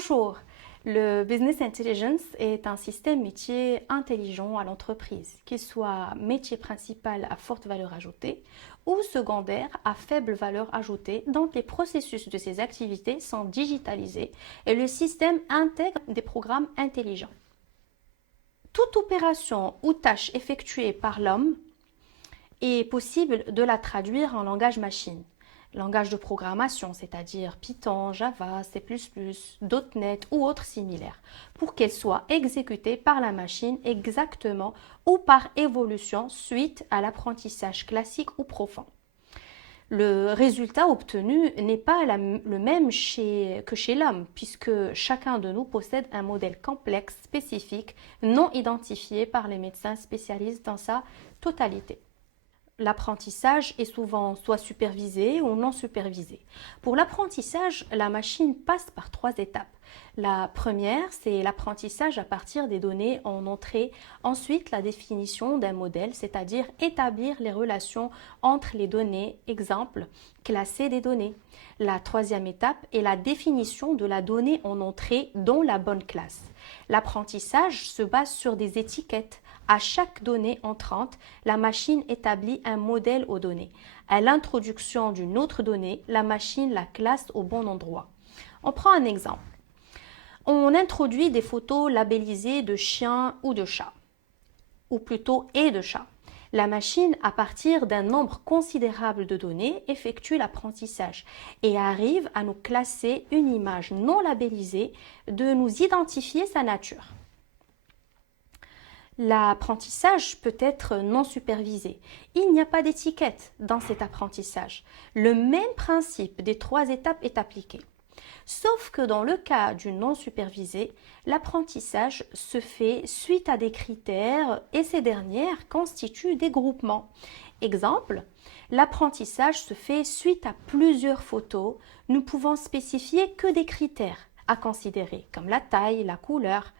Bonjour, le Business Intelligence est un système métier intelligent à l'entreprise, qu'il soit métier principal à forte valeur ajoutée ou secondaire à faible valeur ajoutée, dont les processus de ces activités sont digitalisés et le système intègre des programmes intelligents. Toute opération ou tâche effectuée par l'homme est possible de la traduire en langage machine. Langage de programmation, c'est-à-dire Python, Java, C++, .NET ou autres similaires, pour qu'elle soit exécutée par la machine exactement ou par évolution suite à l'apprentissage classique ou profond. Le résultat obtenu n'est pas le même que chez l'homme, puisque chacun de nous possède un modèle complexe, spécifique, non identifié par les médecins spécialistes dans sa totalité. L'apprentissage est souvent soit supervisé ou non supervisé. Pour l'apprentissage, la machine passe par 3 étapes. La première, c'est l'apprentissage à partir des données en entrée. Ensuite, la définition d'un modèle, c'est-à-dire établir les relations entre les données, exemple, classer des données. La troisième étape est la définition de la donnée en entrée dans la bonne classe. L'apprentissage se base sur des étiquettes. À chaque donnée entrante, la machine établit un modèle aux données. À l'introduction d'une autre donnée, la machine la classe au bon endroit. On prend un exemple. On introduit des photos labellisées de chiens ou de chats, ou plutôt et de chats. La machine, à partir d'un nombre considérable de données, effectue l'apprentissage et arrive à nous classer une image non labellisée, de nous identifier sa nature. L'apprentissage peut être non supervisé. Il n'y a pas d'étiquette dans cet apprentissage. Le même principe des 3 étapes est appliqué. Sauf que dans le cas du non supervisé, l'apprentissage se fait suite à des critères et ces dernières constituent des groupements. Exemple, l'apprentissage se fait suite à plusieurs photos. Nous pouvons spécifier que des critères à considérer, comme la taille, la couleur.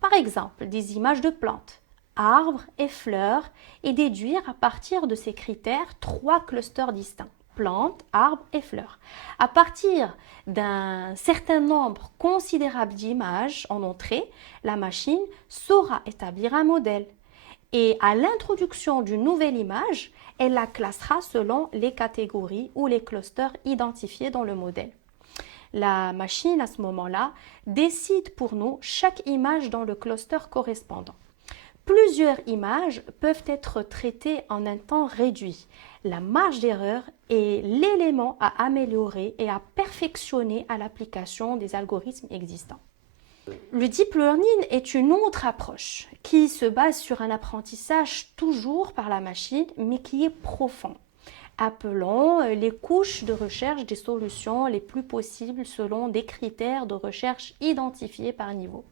Par exemple, des images de plantes, arbres et fleurs, et déduire à partir de ces critères 3 clusters distincts. Plantes, arbres et fleurs. À partir d'un certain nombre considérable d'images en entrée, la machine saura établir un modèle. Et à l'introduction d'une nouvelle image, elle la classera selon les catégories ou les clusters identifiés dans le modèle. La machine, à ce moment-là, décide pour nous chaque image dans le cluster correspondant. Plusieurs images peuvent être traitées en un temps réduit. La marge d'erreur est l'élément à améliorer et à perfectionner à l'application des algorithmes existants. Le deep learning est une autre approche qui se base sur un apprentissage toujours par la machine, mais qui est profond. Appelons les couches de recherche des solutions les plus possibles selon des critères de recherche identifiés par niveau.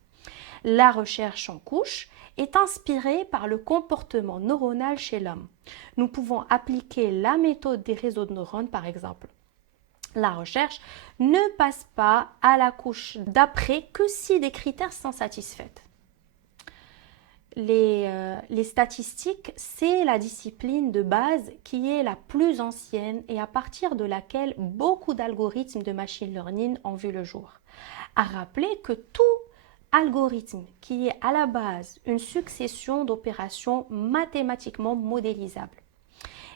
La recherche en couches est inspirée par le comportement neuronal chez l'homme. Nous pouvons appliquer la méthode des réseaux de neurones par exemple. La recherche ne passe pas à la couche d'après que si des critères sont satisfaits. Les statistiques, c'est la discipline de base qui est la plus ancienne et à partir de laquelle beaucoup d'algorithmes de machine learning ont vu le jour. À rappeler que tout algorithme qui est à la base une succession d'opérations mathématiquement modélisables.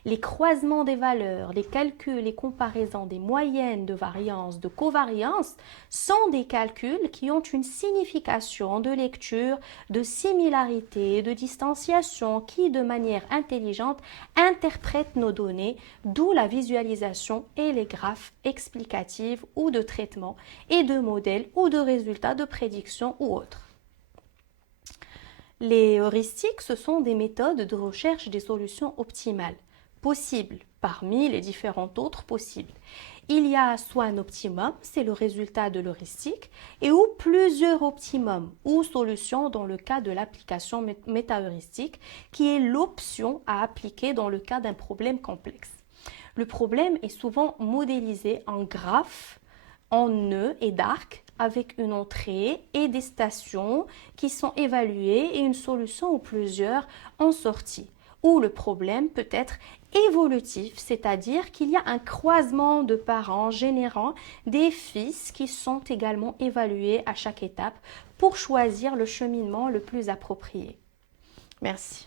Les croisements des valeurs, les calculs et comparaisons des moyennes de variance, de covariance sont des calculs qui ont une signification de lecture, de similarité, de distanciation qui, de manière intelligente, interprètent nos données, d'où la visualisation et les graphes explicatifs ou de traitement et de modèles ou de résultats de prédiction ou autres. Les heuristiques, ce sont des méthodes de recherche des solutions optimales possibles parmi les différentes autres possibles. Il y a soit un optimum, c'est le résultat de l'heuristique, et ou plusieurs optimums ou solutions dans le cas de l'application métaheuristique, qui est l'option à appliquer dans le cas d'un problème complexe. Le problème est souvent modélisé en graphes, en nœuds et d'arcs, avec une entrée et des stations qui sont évaluées et une solution ou plusieurs en sortie. ou le problème peut être évolutif, c'est-à-dire qu'il y a un croisement de parents générant des fils qui sont également évalués à chaque étape pour choisir le cheminement le plus approprié. Merci.